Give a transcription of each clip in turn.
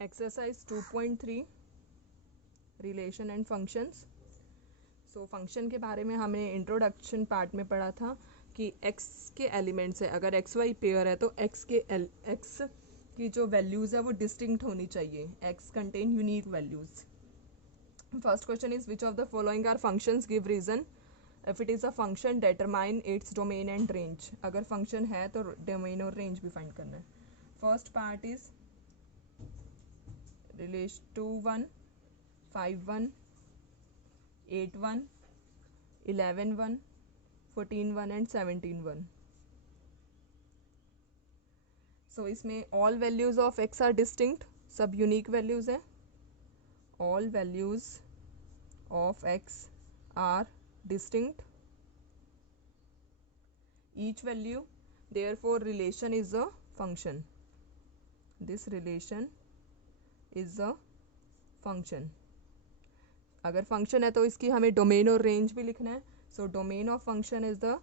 Exercise 2.3 relation and functions. So function के बारे में हमने इंट्रोडक्शन पार्ट में पढ़ा था कि x के एलिमेंट्स है, अगर एक्स वाई पेयर है तो x की जो वैल्यूज़ है वो डिस्टिंक्ट होनी चाहिए। x contain unique values. First question is which of the following are functions give reason if it is a function determine its domain and range. अगर function है तो डोमेन और रेंज भी फाइंड करना है। First part is relation 2 1 5 1 8 1 11 1 14 1 and 17 1। So इसमें all values of x are distinct, सब unique values हैं। All values of x are distinct, each value, therefore relation is a function. This relation is a function. अगर function है तो इसकी हमें domain और range भी लिखना है। So domain of function is the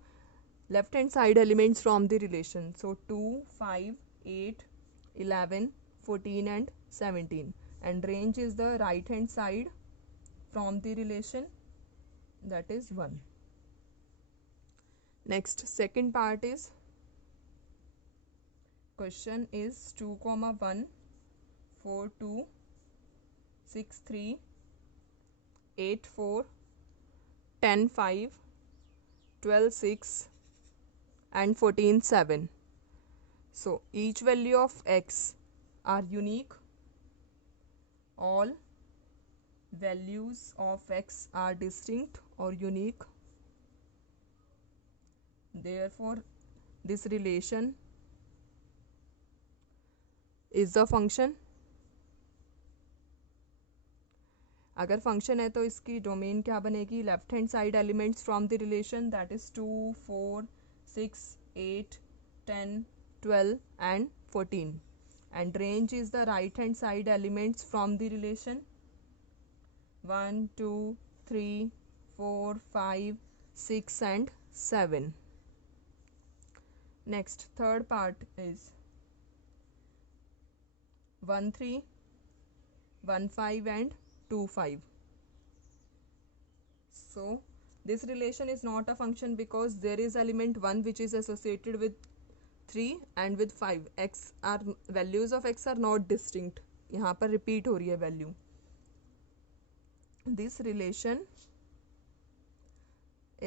left hand side elements from the relation. So 2 5 8 11 14 and 17 and range is the right hand side from the relation, that is 1. Next, second part is question is 2 1 4 2 6 3 8 4 10 5 12 6 and 14 7. So each value of x are unique. All values of x are distinct or unique. Therefore this relation is the function. अगर function है तो इसकी domain क्या बनेगी? Left hand side elements from the relation, that is 2 4 6 8 10 12 and 14 and range is the right hand side elements from the relation 1 2 3 4 5 6 and 7. Next, third part is 1 3 1 5 and 2 5. So this relation is not a function because there is element 1 which is associated with 3 and with 5. X are values of x are not distinct. यहाँ पर repeat हो रही है value. This relation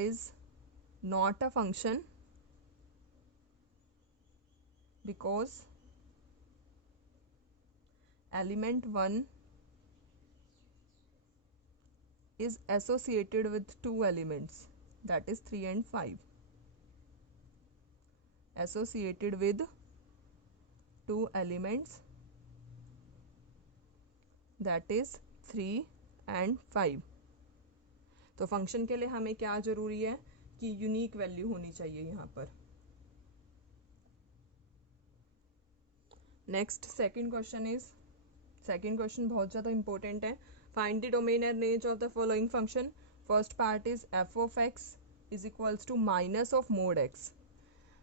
is not a function because element 1 is associated with two elements, that is 3 and 5. Associated with two elements, that is 3 and 5. तो function के लिए हमें क्या जरूरी है कि यूनिक वैल्यू होनी चाहिए यहाँ पर। नेक्स्ट सेकंड क्वेश्चन बहुत ज़्यादा इंपॉर्टेंट है। Find the domain and range of the following function. First part is f of x is equals to minus of mod x.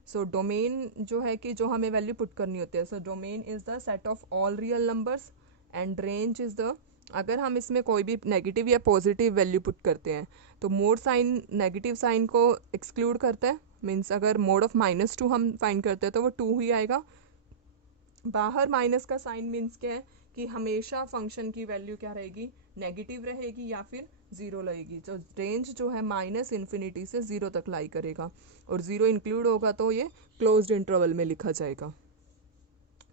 So domain जो है कि जो हमें वैल्यू पुट करनी होती है, so domain is the set of all real numbers and range is the, अगर हम इसमें कोई भी नेगेटिव या पॉजिटिव वैल्यू पुट करते हैं तो मोड साइन नेगेटिव साइन को एक्सक्लूड करता है। मीन्स अगर मोड ऑफ -2 हम फाइंड करते हैं तो वो 2 ही आएगा। बाहर माइनस का साइन मीन्स क्या है कि हमेशा फंक्शन की वैल्यू क्या रहेगी? नेगेटिव रहेगी या फिर 0 रहेगी। तो रेंज जो है -∞ से 0 तक लाई करेगा और 0 इंक्लूड होगा तो ये क्लोज्ड इंटरवल में लिखा जाएगा।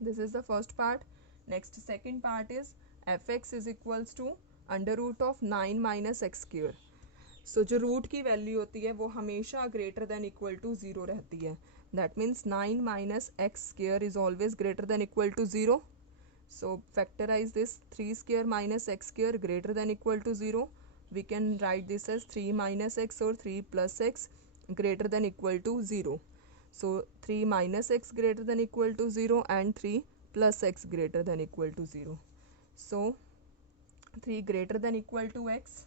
This is the first part. Next second part is f x is equals to under root of 9 minus x square. So जो रूट की वैल्यू होती है वो हमेशा ग्रेटर देन इक्वल टू 0 रहती है। That means 9 minus x square is always greater than equal to 0. So factorize this, 3 square minus x square greater than equal to 0. We can write this as 3 minus x or 3 plus x greater than equal to 0. So 3 minus x greater than equal to 0 and 3 plus x greater than equal to 0. So 3 greater than equal to x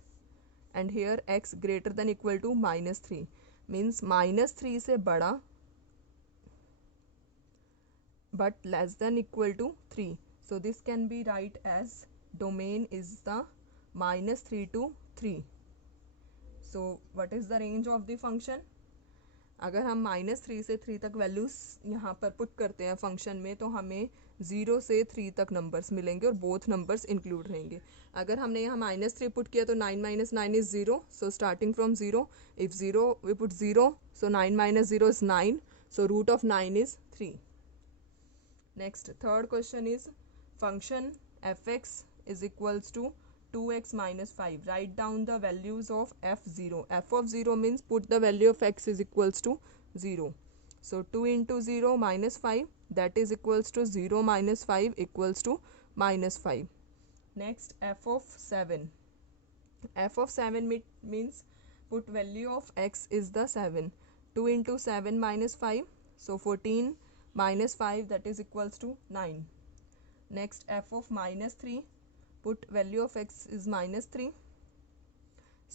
and here x greater than equal to -3 means -3 से बड़ा but less than equal to 3. So this can be write as domain is the -3 to 3. So what is the range of the function? अगर हम -3 से 3 तक values यहाँ पर put करते हैं फंक्शन में तो हमें 0 से 3 तक नंबर्स मिलेंगे और बोथ नंबर्स इंक्लूड रहेंगे. अगर हमने यहाँ -3 पुट किया तो 9 - 9 is 0. So starting from 0, if 0 we put 0, so 9 - 0 is 9. So root of 9 is 3. Next third question is function fx is equals to 2x minus 5. Write down the values of f0. F of 0 means put the value of x is equals to 0. So 2 into 0 minus 5, that is equals to 0 minus 5 equals to minus 5. Next f of 7. F of 7 means put value of x is the 7. 2 into 7 minus 5, so 14 minus 5, that is equals to 9. Next f of -3, put value of x is -3,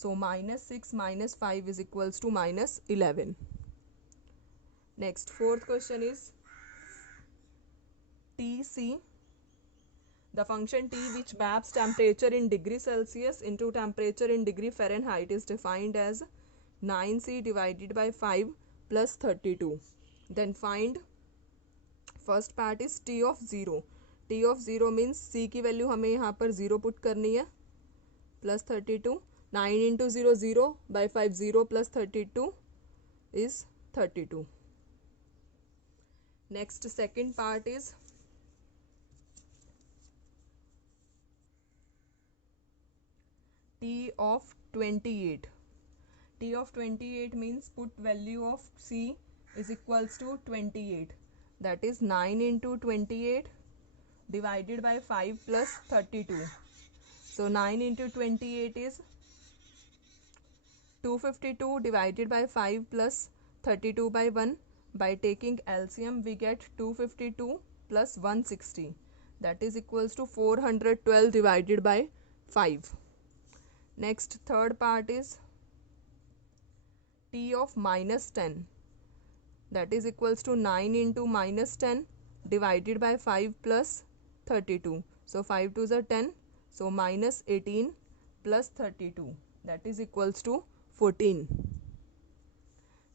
so -6 minus 5 is equals to -11. Next fourth question is Tc. The function T which maps temperature in degree Celsius into temperature in degree Fahrenheit is defined as 9c divided by 5 plus 32. Then find first part is T of 0. T of 0 means C की value हमें यहाँ पर 0 put करनी है plus 32. 9 into 0 0 by 5 0 plus 32 is 32. Next second part is T of 28. T of 28 means put value of C is equals to 28. That is 9 into 28 divided by 5 plus 32. So 9 into 28 is 252 divided by 5 plus 32 by 1. By taking LCM we get 252 plus 160. That is equals to 412 divided by 5. Next third part is T of -10. That is equals to 9 into -10 divided by 5 plus 32. So 5 2s are 10. So -18 plus 32. That is equals to 14.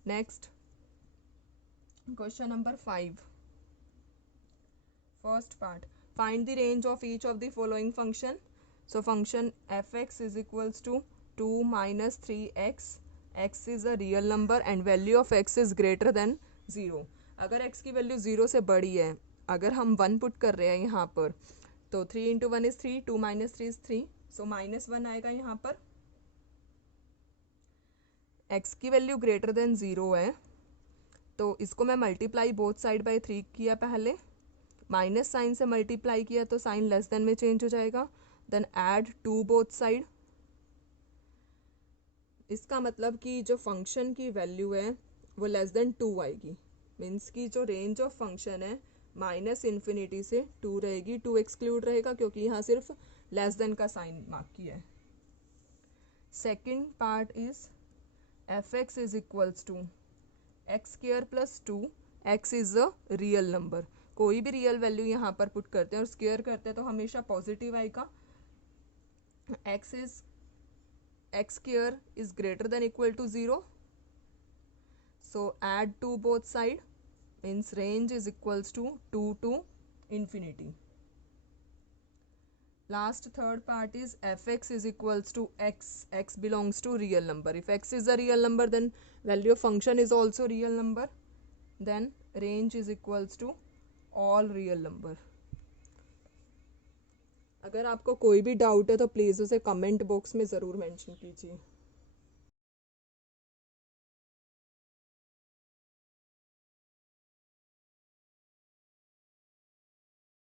Next question number 5. First part. Find the range of each of the following function. So function fx is equals to 2 minus 3x. X is a real number and value of x is greater than 0. अगर x की value 0 से बड़ी है, अगर हम 1 put कर रहे हैं यहाँ पर तो 3 इंटू 1 इज 3, 2 माइनस 3 इज 3, सो -1 आएगा यहाँ पर. x की वैल्यू ग्रेटर देन 0 है तो इसको मैं मल्टीप्लाई बोथ साइड बाय 3 किया पहले, माइनस साइन से मल्टीप्लाई किया तो साइन लेस देन में चेंज हो जाएगा. Then add 2 both side. इसका मतलब कि जो फंक्शन की वैल्यू है वो लेस देन 2 आएगी. मीन्स कि जो रेंज ऑफ फंक्शन है -∞ से 2 रहेगी. 2 एक्सक्लूड रहेगा क्योंकि यहाँ सिर्फ लेस देन का साइन मार्क किया है. Second part is fx is equals to x² plus 2. x is a real number. कोई भी रियल वैल्यू यहाँ पर पुट करते हैं और स्क्वायर करते हैं तो हमेशा पॉजिटिव आएगा. x² is greater than equal to 0. So add 2 both side, means range is equals to 2 to infinity. Last third part is fx is equals to x. X belongs to real number. If x is a real number then value of function is also real number. Then range is equals to all real number. अगर आपको कोई भी doubt है तो please उसे comment box में ज़रूर mention कीजिए.